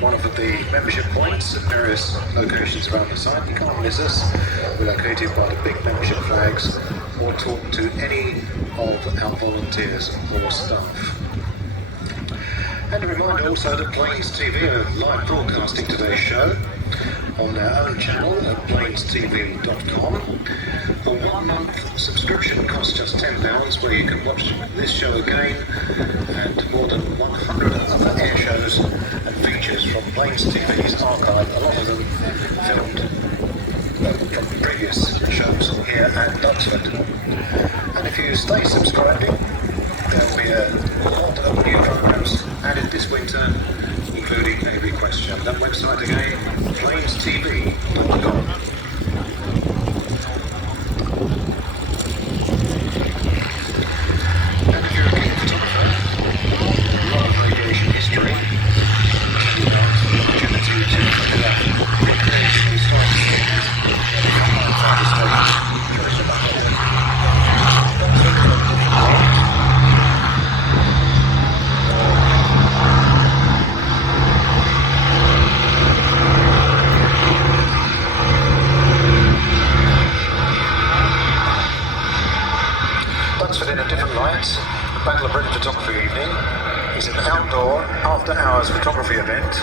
one of the membership points at various locations around the site. You can't miss us. We're located by the big membership flags, or talk to any of our volunteers or staff. And a reminder also that Plains TV are live broadcasting today's show on their own channel at plainstv.com. A 1 month subscription costs just £10, where you can watch this show again and more than 100 other air shows and features from Plains TV's archive, a lot of them filmed from previous shows here at Duxford. And if you stay subscribing, there'll be a lot of new programs added this winter, including a request show. That website again, plainstv.com. And if you're a keen photographer, a lot of aviation history, you've got the opportunity to recreationally start scenes from my fire station during the Battle of Duxford in a different light. The Battle of Britain Photography Evening is an outdoor, after-hours photography event.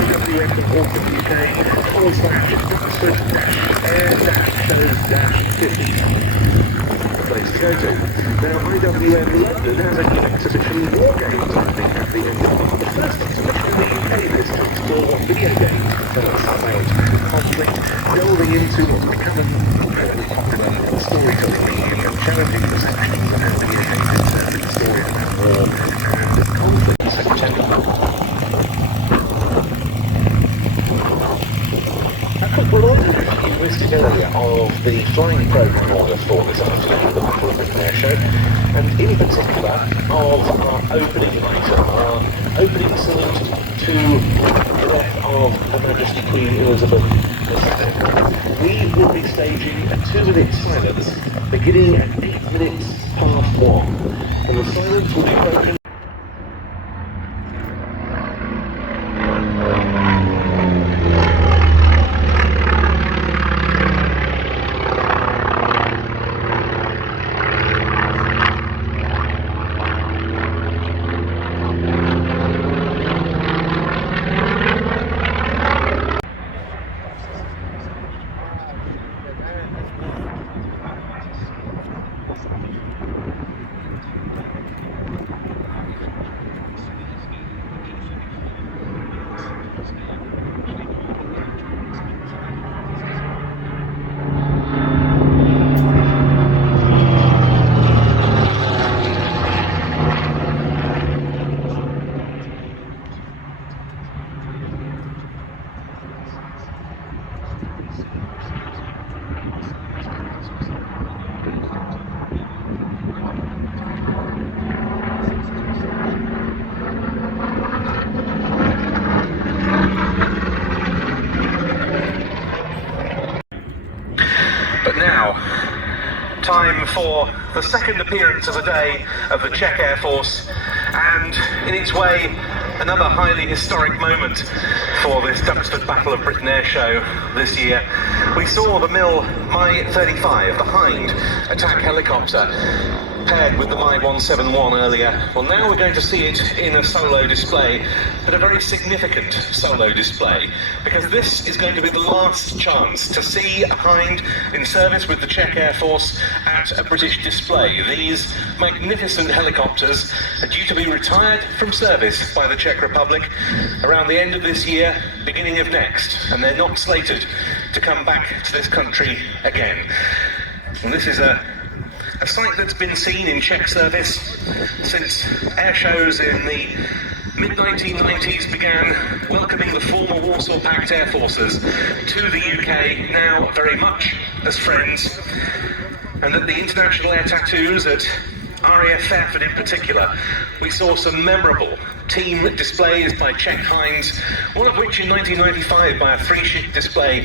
IWM/Duxford-Air-Shows-50. Place to go to. Now, IWM London has a new exhibition War Games happening at the end of the first exhibition in the UK this to explore video games, surveillance, conflict, delving into what's become an incredibly popular storytelling medium and challenging perceptions of how video games interpret the story about war and conflict. Well, on the listed area of the flying programme order for this afternoon, the Battle of Britain Airshow, and in particular of our opening item, our opening salute to the death of Her Majesty Queen Elizabeth II. We will be staging a 2-minute silence beginning at 8 minutes past 1, and the silence will be broken. But now, time for the second appearance of the day of the Czech Air Force, and in its way, another highly historic moment for this Duxford Battle of Britain Airshow this year. We saw the Mi-35, the Hind attack helicopter, paired with the Mi-171 earlier. Well, now we're going to see it in a solo display, but a very significant solo display, because this is going to be the last chance to see a Hind in service with the Czech Air Force at a British display. These magnificent helicopters are due to be retired from service by the Czech Republic around the end of this year, beginning of next, and they're not slated to come back to this country again. And this is a sight that's been seen in Czech service since air shows in the mid-1990s began welcoming the former Warsaw Pact Air Forces to the UK, now very much as friends, and at the International Air Tattoos at RAF Fairford in particular, we saw some memorable team displays by Czech Hinds, one of which in 1995 by a three-ship display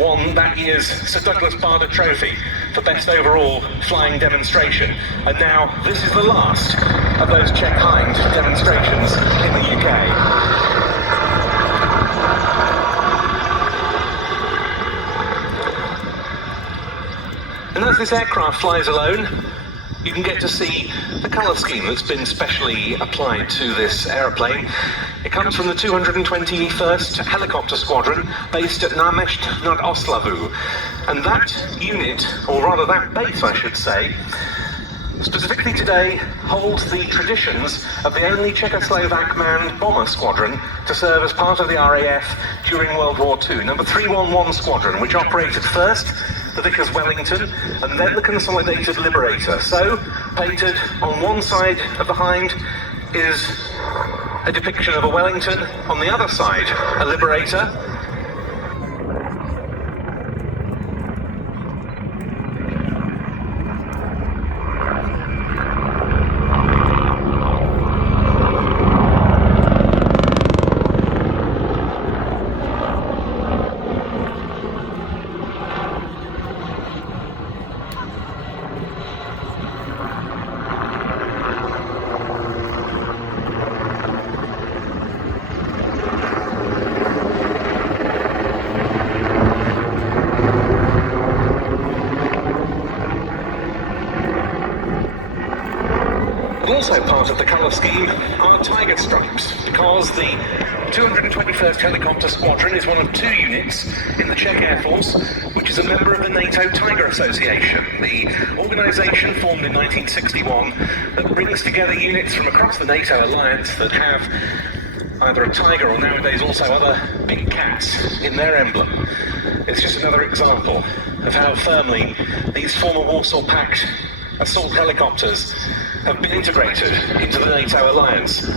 won that year's Sir Douglas Bader Trophy for Best Overall Flying Demonstration. And now this is the last of those Czech Hind demonstrations in the UK. And as this aircraft flies alone, you can get to see the colour scheme that's been specially applied to this aeroplane. It comes from the 221st Helicopter Squadron based at Náměšť nad Oslavou. And that unit, or rather that base I should say, specifically today holds the traditions of the only Czechoslovak manned bomber squadron to serve as part of the RAF during World War II, number 311 Squadron, which operated first the Vickers Wellington and then the Consolidated Liberator. So, painted on one side of the Hind is a depiction of a Wellington, on the other side a Liberator. Also part of the colour scheme are tiger stripes, because the 221st Helicopter Squadron is one of two units in the Czech Air Force which is a member of the NATO Tiger Association, the organisation formed in 1961 that brings together units from across the NATO alliance that have either a tiger or nowadays also other big cats in their emblem. It's just another example of how firmly these former Warsaw Pact assault helicopters have been integrated into the NATO alliance.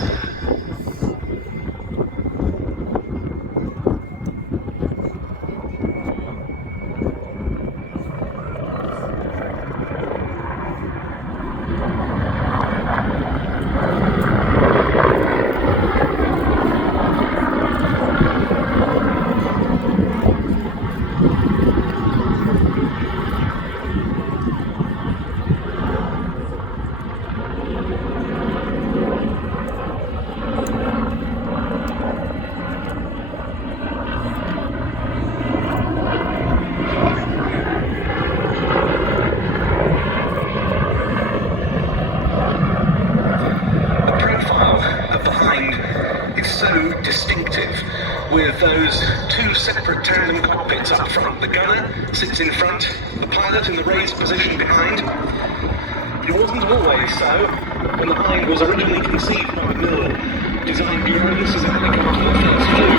With those two separate tandem cockpits up front. The gunner sits in front, the pilot in the raised position behind. It wasn't always so. When the Hind was originally conceived by the Mill Design Bureau, this is a helicopter that first flew in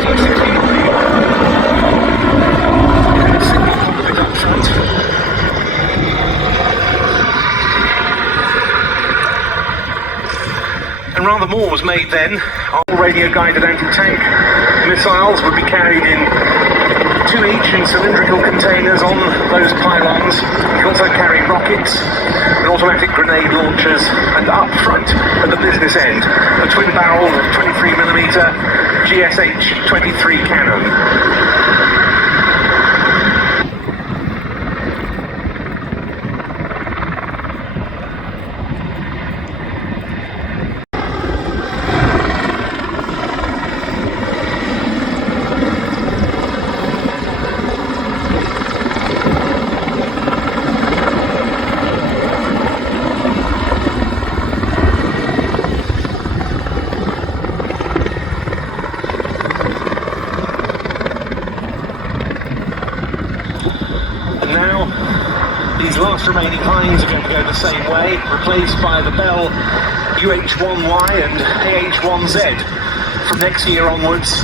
1969. It had a single cockpit up front. And rather more was made then. All radio-guided anti-tank missiles would be carried in two each in cylindrical containers on those pylons. You also carry rockets and automatic grenade launchers, and up front at the business end, a twin-barreled 23mm GSH-23 cannon. These last remaining Hinds are going to go the same way, replaced by the Bell UH1Y and AH1Z from next year onwards.